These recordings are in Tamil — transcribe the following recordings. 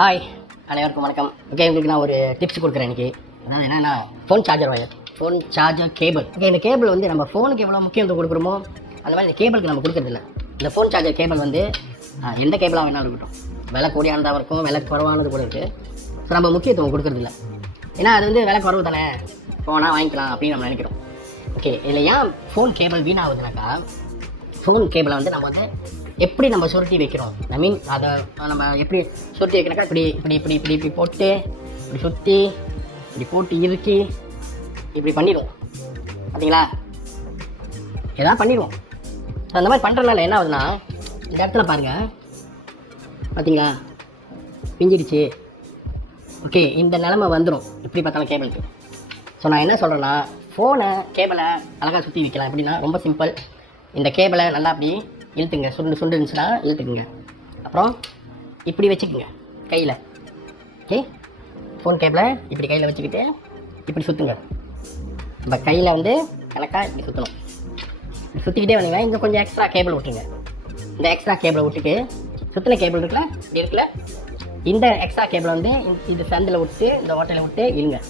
ஹாய், அனைவருக்கும் வணக்கம். ஓகே, உங்களுக்கு நான் ஒரு டிப்ஸ் கொடுக்குறேன் இன்றைக்கி. அதாவது என்னென்னா, phone charger wire, phone charger cable. Okay, இந்த கேபிள் வந்து நம்ம ஃபோனுக்கு எவ்வளோ முக்கியத்துவம் கொடுக்குறோமோ அந்த மாதிரி இந்த கேபிளுக்கு நம்ம கொடுக்குறதில்ல. இந்த ஃபோன் சார்ஜர் கேபிள் வந்து எந்த கேபிளாக வேணாலும் இருக்கட்டும், விலை கூடியானதாக இருக்கும், விலை குறவானது கூட இருக்குது. ஸோ நம்ம முக்கியத்துவம் கொடுக்குறதில்ல. ஏன்னா அது வந்து விலை குறவு தானே, ஃபோனாக வாங்கிக்கலாம் அப்படின்னு நம்ம நினைக்கிறோம். ஓகே, இதில் ஏன் ஃபோன் கேபிள் வீணாகுதுனாக்கா, ஃபோன் கேபிளை வந்து நம்ம வந்து எப்படி நம்ம சுருட்டி வைக்கிறோம், ஐ மீன் அதை நம்ம எப்படி சுருட்டி வைக்கிறனாக்கா இப்படி இப்படி இப்படி இப்படி இப்படி போட்டு இப்படி சுற்றி இப்படி போட்டு இறுக்கி இப்படி பண்ணிடுவோம். பார்த்தீங்களா, எதாவது பண்ணிடுவோம். அந்த மாதிரி பண்ணுறதுனால என்ன ஆகுதுன்னா, இந்த இடத்துல பாருங்கள், பார்த்தீங்களா பிஞ்சிடுச்சு. ஓகே, இந்த நிலமை வந்துடும் இப்படி பார்த்தாலும் கேபிளுக்கு. ஸோ நான் என்ன சொல்கிறேன்னா, ஃபோனை கேபிளை அழகாக சுற்றி வைக்கலாம். எப்படின்னா ரொம்ப சிம்பிள். இந்த கேபிளை நல்லா அப்படி இழுத்துங்க, சுண்டு இருந்துச்சுன்னா இழுத்துக்குங்க. அப்புறம் இப்படி வச்சுக்கோங்க கையில். ஓகே, ஃபோன் கேபிளை இப்படி கையில் வச்சுக்கிட்டு இப்படி சுற்றுங்க. நம்ம கையில் வந்து கணக்காக இப்படி சுற்றணும். இப்படி சுற்றிக்கிட்டே வந்தீங்கன்னா இங்கே கொஞ்சம் எக்ஸ்ட்ரா கேபிள் விட்டுருங்க. இந்த எக்ஸ்ட்ரா கேபிளை விட்டுட்டு சுற்றின கேபிள் இருக்குல்ல, இப்படி இருக்குல்ல, இந்த எக்ஸ்ட்ரா கேபிளை வந்து இது சந்தில் விட்டு இந்த ஓட்டையில் விட்டு இழுங்க.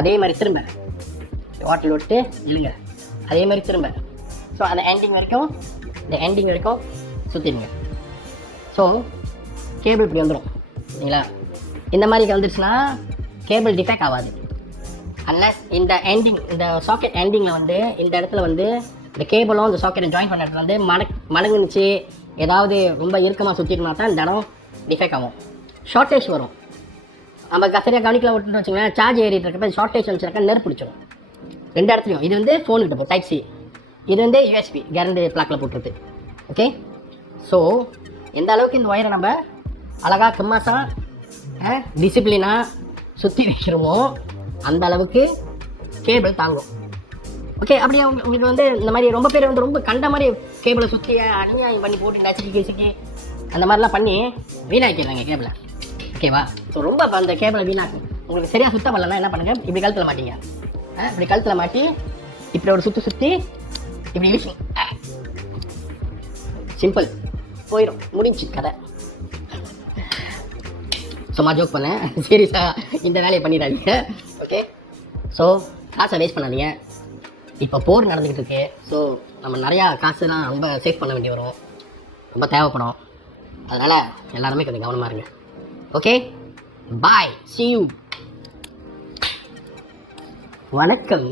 அதே மாதிரி திரும்ப ஓட்டையில் விட்டு இழுங்க. அதே மாதிரி திரும்ப. ஸோ அந்த எண்டிங் வரைக்கும், இந்த எண்டிங் வரைக்கும் சுற்றிடுங்க. ஸோ கேபிள் இப்படி வந்துடும். சரிங்களா, இந்த மாதிரி வந்துடுச்சுன்னா கேபிள் டிஃபெக்ட் ஆகாது. அன்லஸ் இந்த எண்டிங், இந்த சாக்கெட் எண்டிங்கில் வந்து இந்த இடத்துல வந்து இந்த கேபிளும் இந்த சாக்கெட்டை ஜாயின் பண்ண இடத்துல வந்து மடங்குனுச்சு, ஏதாவது ரொம்ப இறுக்கமாக சுற்றிட்டுனா தான் இந்த இடம் டிஃபெக்ட் ஆகும், ஷார்ட்டேஜ் வரும். நம்ம சரியாக கவனிக்கலாம் விட்டுன்னு வச்சுக்கோங்களேன், சார்ஜ் ஏறிட்டு இருக்கப்போ ஷார்ட்டேஜ் வந்துச்சுனாக்கா நெருப்பு பிடிச்சிடும் ரெண்டு இடத்துலையும். இது வந்து ஃபோனுக்கிட்ட போ டைப் சி, இது வந்து யூஎஸ்பி கரண்ட் பிளாக்கில் போட்டுருது. ஓகே, ஸோ எந்த அளவுக்கு இந்த ஒயரை நம்ம அழகாக கம்மாசாக டிசிப்ளினாக சுற்றி வைக்கிறோமோ அந்த அளவுக்கு கேபிள் தாங்கும். ஓகே, அப்படியே உங்களுக்கு வந்து இந்த மாதிரி ரொம்ப பேர் வந்து ரொம்ப கண்ட மாதிரி கேபிளை சுற்றி அநியாயம் பண்ணி போட்டு நச்சுக்கி அந்த மாதிரிலாம் பண்ணி வீணாக்கிடுறாங்க கேபிளை. ஓகேவா, ஸோ ரொம்ப அந்த கேபிளை வீணாக்கும். உங்களுக்கு சரியாக சுத்தம் பண்ணலன்னா என்ன பண்ணுங்கள், இப்படி கழுத்தில் மாட்டிங்க. இப்படி கழுத்தில் மாட்டி இப்படி ஒரு சுற்றி இப்படி இழுச்சு, சிம்பிள், போயிடும், முடிஞ்சு கதை. சும்மா ஜோக் பண்ணேன், சீரியஸாக இந்த வேலையை பண்ணிடாதீங்க. ஓகே, ஸோ காசை வேஸ்ட் பண்ணாதீங்க. இப்போ போர் நடந்துக்கிட்டு இருக்கு. ஸோ நம்ம நிறையா காசுலாம் ரொம்ப சேவ் பண்ண வேண்டி வரும், ரொம்ப தேவைப்படும். அதனால் எல்லாருமே கொஞ்சம் கவனமாக இருங்க. Okay, bye, see you. வணக்கம்.